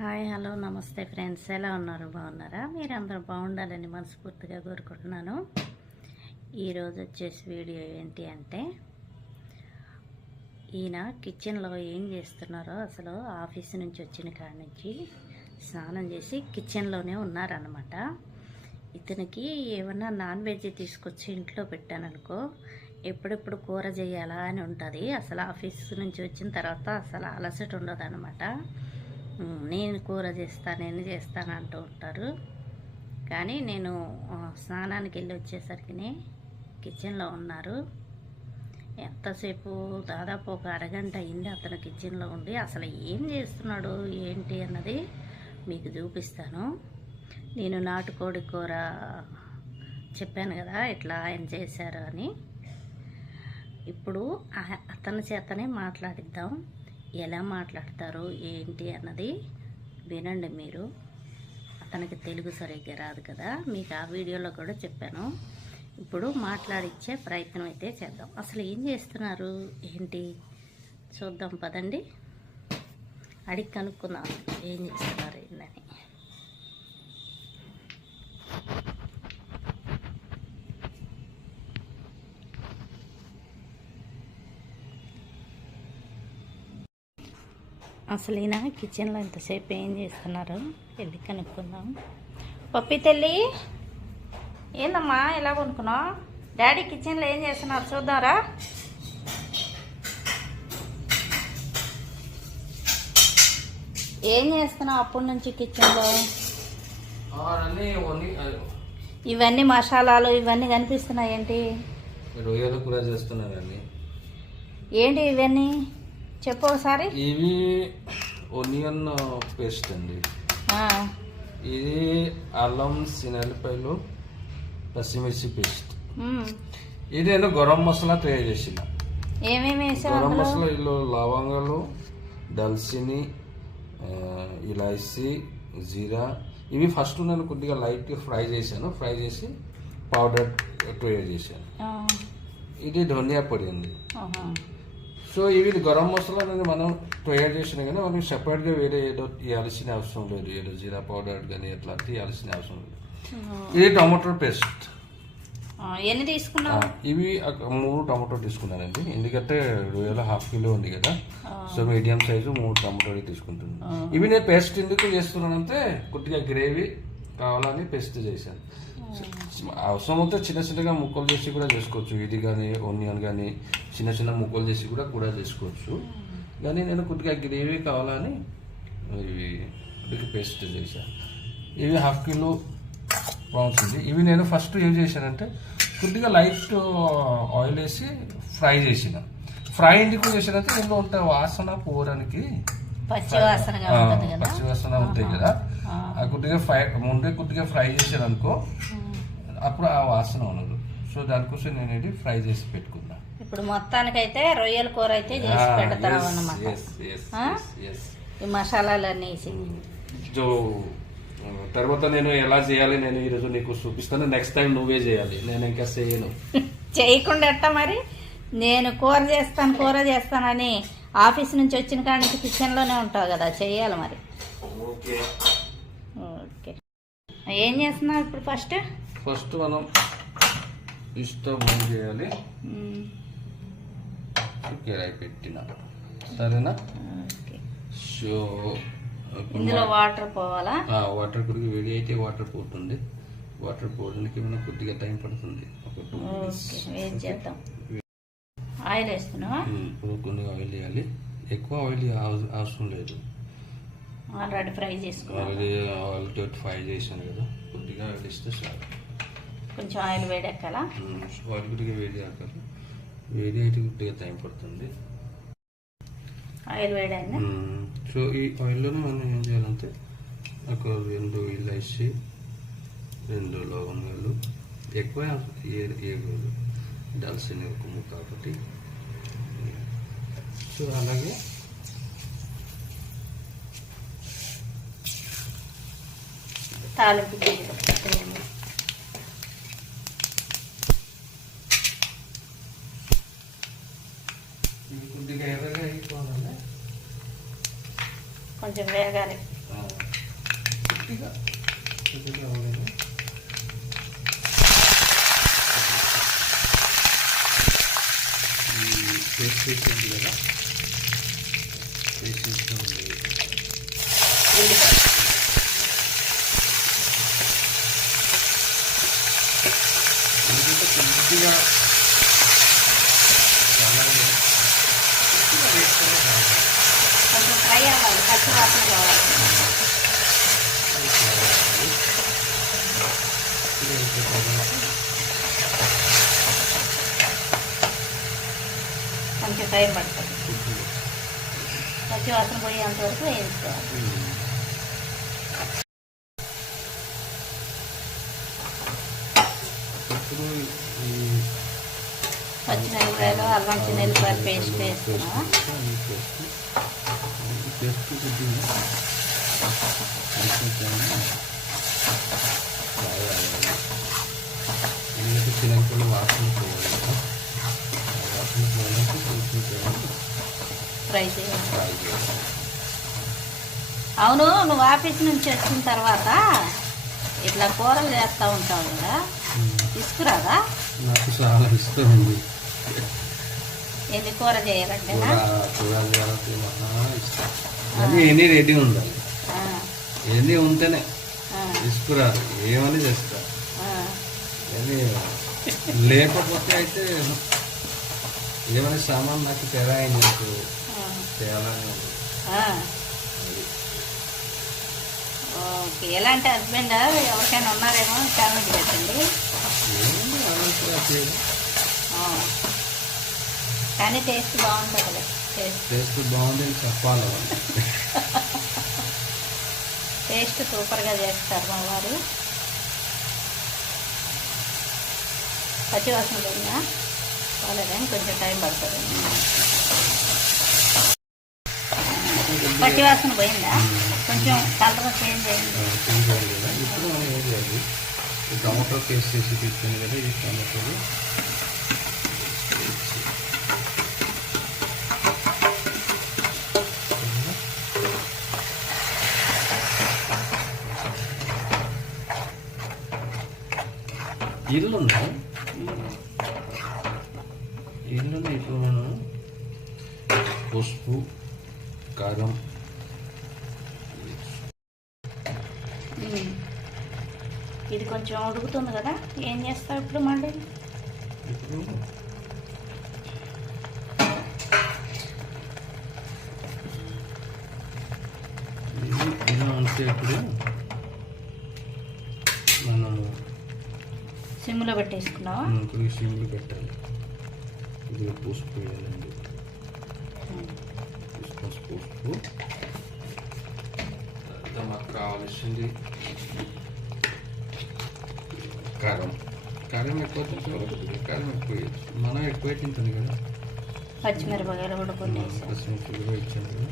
Hi hello నమస్తే friends, ఎలా ఉన్నారు? బాగున్నారా? మీరందరూ బాగుండాలని మనస్ఫూర్తిగా కోరుకుంటున్నాను. ఈరోజు వచ్చేసి వీడియో ఏంటి అంటే, ఈయన కిచెన్లో ఏం చేస్తున్నారో, అసలు ఆఫీస్ నుంచి వచ్చిన కాడ నుంచి స్నానం చేసి కిచెన్లోనే ఉన్నారన్నమాట. ఇతనికి ఏమన్నా నాన్ వెజ్ తీసుకొచ్చి ఇంట్లో పెట్టాననుకో, ఎప్పుడెప్పుడు కూర చేయాలా అని ఉంటుంది. అసలు ఆఫీస్ నుంచి వచ్చిన తర్వాత అసలు అలసట ఉండదు అనమాట. నేను కూర చేస్తాను, నేను చేస్తాను అంటూ ఉంటారు. కానీ నేను స్నానానికి వెళ్ళి వచ్చేసరికి కిచెన్లో ఉన్నారు. ఎంతసేపు, దాదాపు ఒక అరగంట అయింది అతను కిచెన్లో ఉండి. అసలు ఏం చేస్తున్నాడు ఏంటి అన్నది మీకు చూపిస్తాను. నేను నాటుకోడి కూర చెప్పాను కదా, ఇట్లా ఆయన చేశారు అని. ఇప్పుడు అతని చేతనే మాట్లాడిద్దాం. ఎలా మాట్లాడతారు ఏంటి అన్నది వినండి మీరు. అతనికి తెలుగు సరిగ్గా రాదు కదా, మీకు ఆ వీడియోలో కూడా చెప్పాను. ఇప్పుడు మాట్లాడిచ్చే ప్రయత్నం అయితే చేద్దాం. అసలు ఏం చేస్తున్నారు ఏంటి చూద్దాం పదండి, అడిగి కనుక్కుందాం ఏం చేస్తున్నారు ఏంటని. అసలు ఈయన కిచెన్లో ఇంతసేపు ఏం చేస్తున్నారు వెళ్ళి కనుక్కుందాం. పప్పి తల్లి, ఏందమ్మా ఎలా కొనుక్కున్నావు? డాడీ కిచెన్లో ఏం చేస్తున్నారు చూద్దారా? ఏం చేస్తున్నావు అప్పటి నుంచి కిచెన్లో? ఇవన్నీ మసాలాలు ఇవన్నీ కనిపిస్తున్నాయి ఏంటి? రొయ్యలు కూర చేస్తున్నానండి. ఏంటి ఇవన్నీ చెప్పు ఒకసారి. ఇవి ఆనియన్ పేస్ట్ అండి. ఇది అల్లం, శనగపాయలు, పచ్చిమిర్చి పేస్ట్. ఇది నేను గరం మసాలా తయారు చేసిన. ఏమేమి వేసావు? గరం మసాలా ఇల్లు లవంగాలు, దాల్చిని, ఇలాచి, జీరా. ఇవి ఫస్ట్ నేను కొద్దిగా లైట్గా ఫ్రై చేశాను. ఫ్రై చేసి పౌడర్ తయారు చేశాను. ఇది ధనియా పొడి అండి. సో ఇవి గరం మసాలా అనేది మనం తయారు చేసినా కానీ మనం సెపరేట్గా వేరే ఏదో ఇవ్వాల్సిన అవసరం లేదు. ఏదో జీరా పౌడర్ కానీ ఎట్లా ఇవ్వాల్సిన అవసరం లేదు. ఇది టమాటో పేస్ట్. ఎన్ని తీసుకున్నావు? ఇవి 3 టమాటో తీసుకున్నానండి. ఎందుకంటే రొయ్యలు 1/2 కిలో ఉంది కదా, సో మీడియం సైజు 3 టమాటోలు తీసుకుంటున్నాను. ఇవి నేను పేస్ట్ ఎందుకు చేస్తున్నానంటే కొద్దిగా గ్రేవీ కావాలని పేస్ట్ చేశాను. అవసరం అయితే చిన్న చిన్నగా ముక్కలు చేసి కూడా చేసుకోవచ్చు. ఇది కానీ ఆనియన్ కానీ చిన్న చిన్న ముక్కలు చేసి కూడా చేసుకోవచ్చు. కానీ నేను కొద్దిగా గ్రేవీ కావాలని ఇవి పేస్ట్ చేశాను. ఇవి 1/2 కిలో ప్రాన్స్ ఉంది. ఇవి నేను ఫస్ట్ ఏం చేశానంటే కొద్దిగా లైట్ ఆయిల్ వేసి ఫ్రై చేసిన. ఫ్రై ఎందుకు చేశానంటే ఇందులో ఉంటే వాసన పోవడానికి, పచ్చి వాసన ఉంటాయి కదా, కొద్దిగా ఫ్రై చేశాను అనుకో, అప్పుడు ఆ వాసన ఉండదు. సో దానికోసం నేను ఇది ఫ్రై చేసి పెట్టుకున్నా. ఇప్పుడు మొత్తానికైతే రొయ్యల కూర అయితే చేసి పెడతావు అన్నమాట. ఈ మసాలాలన్నీ వేసి. సో తర్వాత నేను ఎలా చేయాలి నేను ఈరోజు నీకు చూపిస్తాను. నెక్స్ట్ టైం నువ్వే చేయాలి, నేను ఇంకా చేయను. చేయకుండా ఎట్టా మరి? నేను కూర చేస్తానని ఆఫీస్ నుంచి వచ్చిన కాడ నుంచి కిచెన్లోనే ఉంటావు కదా, చెయ్యాలి మరి. ఓకే, ఏం చేస్తున్నావు ఇప్పుడు? ఫస్ట్ మనం స్టవ్ ఆన్ చేయాలి. కిరాయి పెట్టిన, సరేనా? సో ఇందులో వాటర్ పోవాలా? వాటర్ కొద్దిగా వేడి అయితే వాటర్ పోతుంది. వాటర్ పోవడానికి మనకు కొద్దిగా టైం పడుతుంది. ఆయిల్ వేస్తున్నావా? కొన్ని ఆయిల్ వేయాలి. ఎక్కువ ఆయిల్ అవసరం లేదు. ఆల్రెడీ ఫ్రై చేసుకోవాలి. ఆయిల్ తోటి ఫ్రై చేశాను కదా, కొద్దిగా ఆయిల్ ఇస్తే చాలు. కొంచెం ఆయిల్ వేడెక్కాలా? ఆయిల్ కొద్దిగా వేడి ఎక్కాలి. వేడి అయితే కొద్దిగా టైం పడుతుంది. ఆయిల్ వేడైందా? సో ఈ ఆయిల్లో మనం ఏం చేయాలంటే ఒక 2 ఇలాచి, 2 లవంగాలు, ఎక్కువ ఏగులు, దాల్చిన ఒక ముక్క ఒకటి. సో అలాగే తాలింపు కొద్దిగా ఎర్రగా అయిపోవాలి, కొంచెం వేగాలి. కొద్దిగా కొద్దిగా అవ్వలేదు. పేస్ట్ చేసింది కదా, పేస్ట్ చేస్తుంది. ఎందుకంటే కొద్దిగా చాలా కొద్దిగా వేసుకొని కావాలి. కొంచెం ఫ్రై అవ్వాలి, పచ్చి వాసన కావాలి. కొంచెం టైం పడుతుంది. పచ్చి వాసన పోయేంత వరకు వేయించుకోవాలి. ఇప్పుడు ఈ పచ్చిమిరపకాయలు, అల్లం, చిన్నెల్లిపాయలు పేస్ట్ వేస్తున్నాం. పేస్ట్ కొద్దిగా ఎందుకంటే చిన్నప్పుడు వాసన పోవాలి కదా, వాసన పోయాలంటే కొంచెం ఫ్రై చేయాలి. ఫ్రై చేయాలి. అవును, నువ్వు ఆఫీస్ నుంచి వచ్చిన తర్వాత ఇట్లా కూరలు చేస్తూ ఉంటావు కదా, తీసుకురాదా? నాకు చాలా ఇష్టం ఉంది ఎన్ని కూర చేయాలంటేనా? కూర చేయాలంటే మహా ఇష్టం. కానీ ఎన్ని రెడీ ఉండాలి, ఎన్ని ఉంటేనే తీసుకురారు, ఏమని చేస్తారు. కానీ లేకపోతే అయితే ఏమైనా సామాన్ నాకు తెరా నాకు చేయాలని ఉంది. ఓకే, ఎలాంటి హస్బెండ్ ఎవరికైనా ఉన్నారేమో కామెంట్ పెట్టండి. ఏముంది అలా చేయడం. కానీ టేస్ట్ బాగుంటుంది. టేస్ట్ బాగుంది చెప్పాలి. టేస్ట్ సూపర్గా చేస్తారు మా వారు. పచ్చి వాసన పోయిందా? కాలేదని కొంచెం టైం పడుతుంది. పచ్చి వాసన పోయిందా? కొంచెం కలర్ చేంజ్ అయింది. ఇప్పుడు మనం ఏం చేయాలి, ఈ టమాటో పేస్ట్ చేసి తీసుకుంది కదా, ఈ టమాటోలు ఇల్లున్నా ఇప్పుడు మనం పసుపు, కారం, ఇది కొంచెం ఉడుకుతుంది కదా, ఏం చేస్తావు ఇప్పుడు మళ్ళీ? ఇప్పుడు ఇలా ఉంటే ఇప్పుడు మనము సిమ్లో పెట్టేసుకున్నావా? ఇప్పుడు సిమ్లు పెట్టాలి. ఇది పసుపు వేయాలండి, పసుపు మాకు కావాల్సింది కారం. కారం ఎక్కువ తింటే కారం ఎక్కువ వేయచ్చు, మనం ఎక్కువ తింటుంది కదా. పచ్చిమిరపకాయలు కూడా కొన్ని పచ్చిమిరపకాయలు కూడా ఇచ్చాను కదా.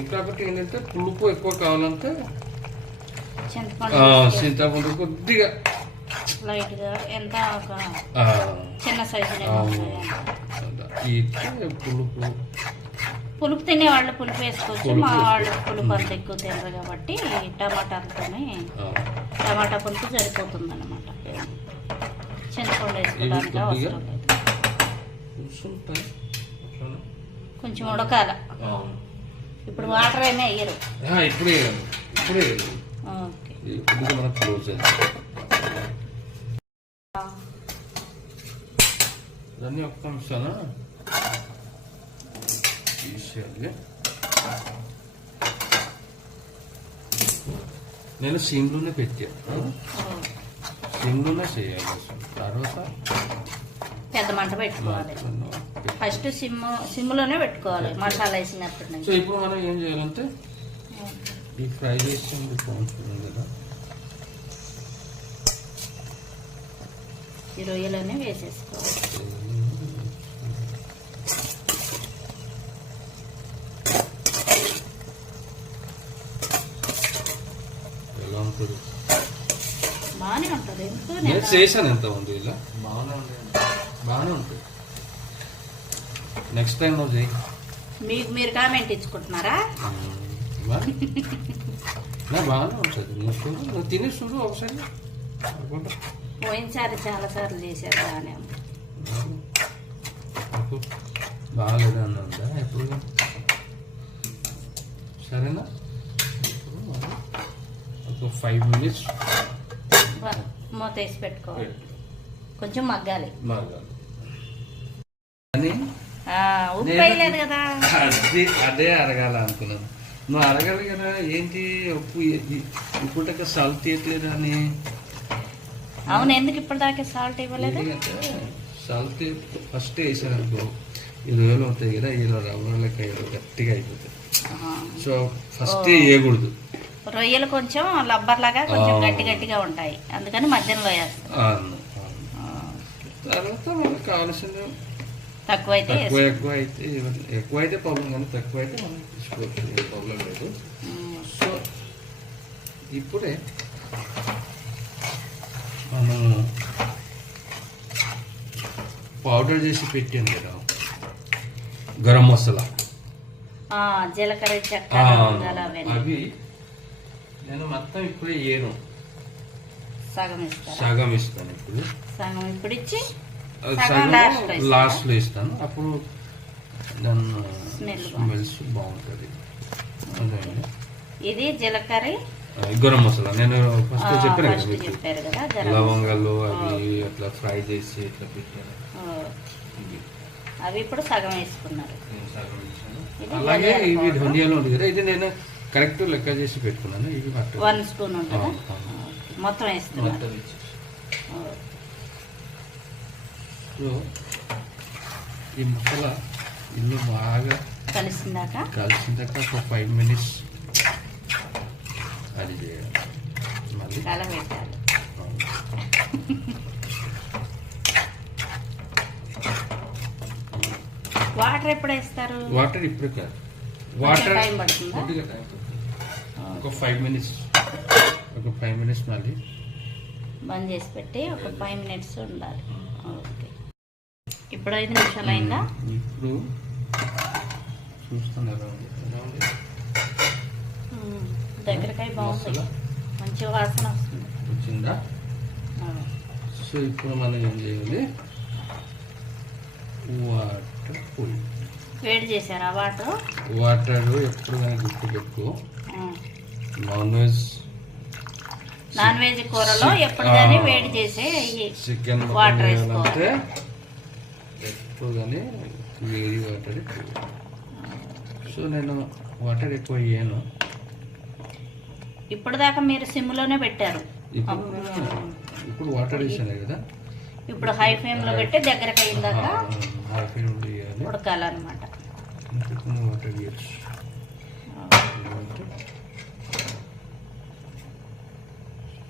ఇంకొకటి ఏంటంటే పులుపు ఎక్కువ కావాలంటే చింతపండు కొద్దిగా లైట్గా, ఎంత ఒక చిన్న సైజు. పులుపు తినే వాళ్ళు పులుపు వేసుకోవచ్చు, మా వాళ్ళు పులుపు అంత ఎక్కువ తినరు కాబట్టి టమాటాలతోనే టమాటా పులుపు సరిపోతుంది అన్నమాట. చింతపండు వేసుకోవడానికి అవసరం లేదు. కొంచెం ఉడకాల. ఇప్పుడు వాటర్ అయినా వేయరు. ఇప్పుడే ఓకే, మనకు క్లోజ్ దాన్ని ఒక్క నిమిషాలు తీసేయాలి. నేను సిమ్లోనే పెట్టాను, సిమ్లోనే చేయాలి. తర్వాత పెద్ద మంట పెట్టుకోవాలి. ఫస్ట్ సిమ్లోనే పెట్టుకోవాలి మసాలా వేసినప్పటి నుంచి. సో ఇప్పుడు మనం ఏం చేయాలంటే ఈ ఫ్రై చేసి బాగుంటుంది కదా, ఈ రొయ్యలోనే వేసేసుకోవాలి. ఎలా ఉంటుంది? బాగానే ఉంటుంది. ఎందుకు నేను చేశాను ఎంతమంది ఇలా బాగానే ఉంటుంది. నెక్స్ట్ టైం నువ్వు చేయి. మీకు మీరు కామెంట్ ఇచ్చుకుంటున్నారా? నా బాగానే ఉంటుంది. నువ్వు తిని చూడు ఒకసారి. పోయినసారి చాలా సార్లు చేశారు బాగానే. బాగాలేదు అన్న ఉందా ఎప్పుడు? సరేనా? ఒక 5 minutes మూత వేసి పెట్టుకోవాలి. కొంచెం మగ్గాలి. అని ఉప్పు వేయలేదు కదా. అదే అడగాల అనుకున్నాను. నువ్వు అడగాలి కదా, ఏంటి ఉప్పు ఇప్పుడు సాల్ట్ తీయట్లేదు అని. అవును, ఎందుకు ఇప్పటిదాకా సాల్ట్ ఇవ్వలేదు? ఎందుకంటే సాల్ట్ ఫస్ట్ వేసాను అనుకో, 20 వేలు అవుతాయి కదా, ఇలా రవ్వ లెక్క గట్టిగా అయిపోతాయి. సో ఫస్ట్ వేయకూడదు. రొయ్యలు కొంచెం లబ్బర్ లాగా కొంచెం గట్టి గట్టిగా ఉంటాయి, అందుకని మధ్యలో వేస్తాను. తర్వాత మనకు కావాల్సింది తక్కువైతే ఎక్కువైతే ప్రాబ్లం, కానీ తక్కువ అయితే మనం తీసుకోవచ్చు, ప్రాబ్లం లేదు. సో ఇప్పుడే మనం పౌడర్ చేసి పెట్టాను కదా గరం మసాలా, జీలకర్ర, చెక్క, అవి నేను మొత్తం ఇప్పుడే ఏను సగం ఇస్తాను. ఇప్పుడు ఇచ్చి సగం లాస్ట్ లో ఇస్తాను. అప్పుడు దాని స్మెల్స్ బాగుంటుంది. ఇది జీలకర్ర, గరం మసాలా నేను ఫస్ట్ చెప్పాను కదా, లవంగాలు అవి అట్లా ఫ్రై చేసి ఇట్లా పెట్టాను. అవి ఇప్పుడు సగం వేసుకున్నారు. అలాగే ఇవి ధనియాలు ఉంది కదా, ఇది నేను కరెక్ట్ లెక్క చేసి పెట్టుకున్నాను. ఇవి 1 స్పూన్ ఉంటుంది, మొత్తం వేస్తున్నాను. సో ఈ మసాలా ఇల్లు బాగా కలిసిందాక ఒక 5 minutes అది చేయాలి. మళ్ళీ కలబెట్టాలి. వాటర్ ఎప్పుడు వేస్తారు? వాటర్ ఇప్పుడు కాదు, వాటర్ టైం పడుతుందా? ఒక 5 minutes మళ్ళీ బంద్ చేసి పెట్టి ఒక 5 minutes ఉండాలి. ఓకే, ఇప్పుడు 5 నిమిషాలు అయిందా? ఇప్పుడు చూస్తున్నారు దగ్గరకాయ బాగుంది, మంచి వాసన వస్తుంది. వచ్చిందా? సో ఇప్పుడు మనం ఏం చేయాలి, వాటర్ పోయి వేడి చేశారా? వాటర్ ఎప్పుడు కానీ గుర్తు పెట్టుకో, నాన్ వెజ్ కూరలో ఎప్పుడు కానీ వేడి చేసే చికెన్ వాటర్ వేసుకోవాలంటే ఎప్పుడు కానీ వేడి వాటర్ ఎక్కువ. సో నేను వాటర్ ఎక్కువ వేయను. ఇప్పుడు దాకా మీరు సిమ్లోనే పెట్టారు, ఇప్పుడు వాటర్ వేసాను కదా, ఇప్పుడు హై ఫ్లేమ్ లో పెట్టి దగ్గరకు అయిందాక హై ఫ్లేమ్ వేయాలి, ఉడకాలన్నమాట. వాటర్ వేయచ్చు.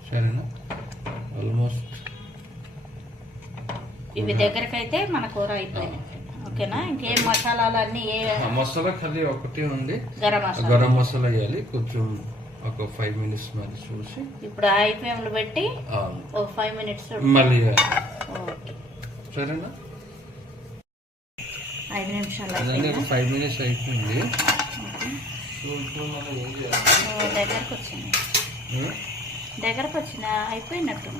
సరేనా? ఆల్మోస్ట్ ఇవి దగ్గరకైతే మన కూర అయిపోయినట్టు. ఓకేనా? ఇంకేం మసాలాలు అన్ని మసాలా ఖాళీ ఒకటి ఉంది, గరం మసాలా వేయాలి కొంచెం. ఒక 5 minutes మళ్ళీ చూసి ఇప్పుడు హై ఫ్లేమ్ లో పెట్టి ఒక 5 minutes మళ్ళీ. ఓకే, సరేనా? 5 నిమిషాలు 5 minutes అయిపోయింది. సో ఇప్పుడు మనం ఏం చేయాలి, దగ్గరకు వచ్చిన అయిపోయినట్టు.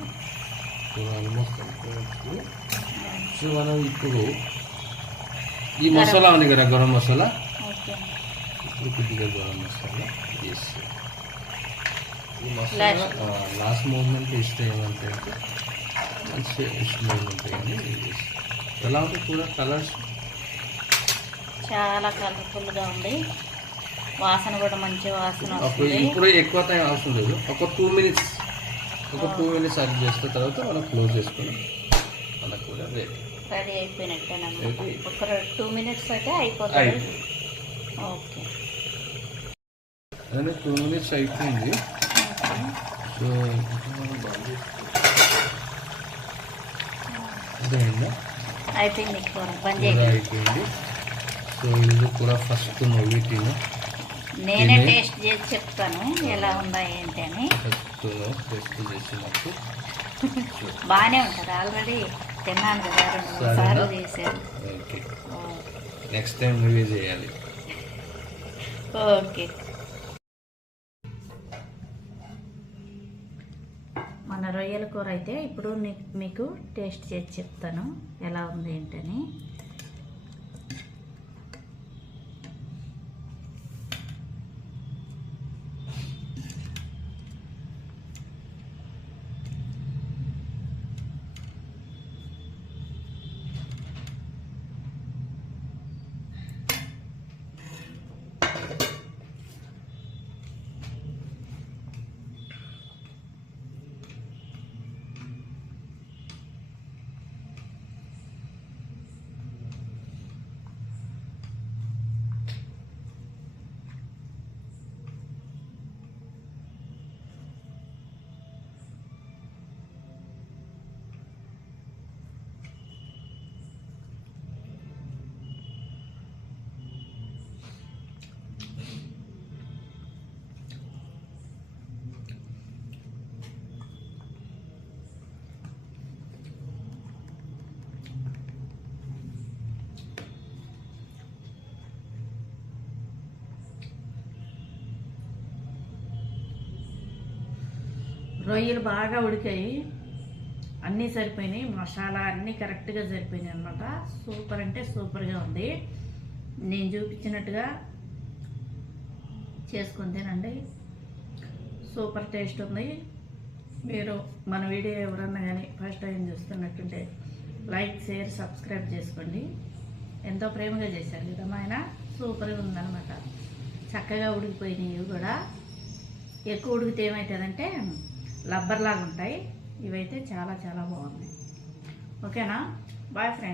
ఆల్మోస్ట్ అయిపోవచ్చు. సో మనం ఇప్పుడు ఈ మసాలా ఉంది కదా, గరం మసాలా, ఇప్పుడు కొద్దిగా గరం మసాలా వేసి ఈ మసాలా లాస్ట్ మూమెంట్ ఇస్తే ఏమంటే మంచి స్మెల్ ఉంటాయని వేసి. ఎలా ఉంటుంది కూడా కలర్స్ చాలా కలర్ఫుల్గా ఉంది, వాసన కూడా మంచి వాసన వస్తుంది. ఇప్పుడు ఎక్కువ టైం అవసరం లేదు, ఒక 2 minutes అది చేసిన తర్వాత మనం క్లోజ్ చేసుకుని మనకు కూడా రెడీ అయిపోయినట్టేనమాట. ఒక 2 minutes అయితే అయిపోతుంది. ఓకే, అదే 2 minutes అయిపోయింది. సో అయిపోయింది కూర, అయిపోయింది. సో ఇది కూడా ఫస్ట్ నువ్వు తిను, నేనే టేస్ట్ చేసి చెప్తాను ఎలా ఉందా ఏంటి అని. టేస్ట్ చేసినట్టు బాగానే ఉంటుంది, ఆల్రెడీ తిన్నాను కదా 2 సార్లు. చేశారు. ఓకే, నెక్స్ట్ టైం నువ్వే చేయాలి. ఓకే. మన రొయ్యల కూర అయితే ఇప్పుడు మీకు టేస్ట్ చేసి చెప్తాను ఎలా ఉంది ఏంటని. రొయ్యలు బాగా ఉడికాయి, అన్నీ సరిపోయినాయి, మసాలా అన్నీ కరెక్ట్గా సరిపోయినాయి అనమాట. సూపర్ అంటే సూపర్గా ఉంది. నేను చూపించినట్టుగా చేసుకొని తినండి, సూపర్ టేస్ట్ ఉంది. మీరు మన వీడియో ఎవరన్నా కానీ ఫస్ట్ టైం చూస్తున్నట్టుంటే లైక్, షేర్, సబ్స్క్రైబ్ చేసుకోండి. ఎంతో ప్రేమగా చేశారు కదా మా ఆయన. సూపర్గా ఉందన్నమాట. చక్కగా ఉడికిపోయినాయి. ఇవి కూడా ఎక్కువ ఉడికితే ఏమవుతుందంటే రబ్బర్ లాగా ఉంటాయి. ఇవైతే చాలా చాలా బాగున్నాయి. ఓకేనా? Bye friends.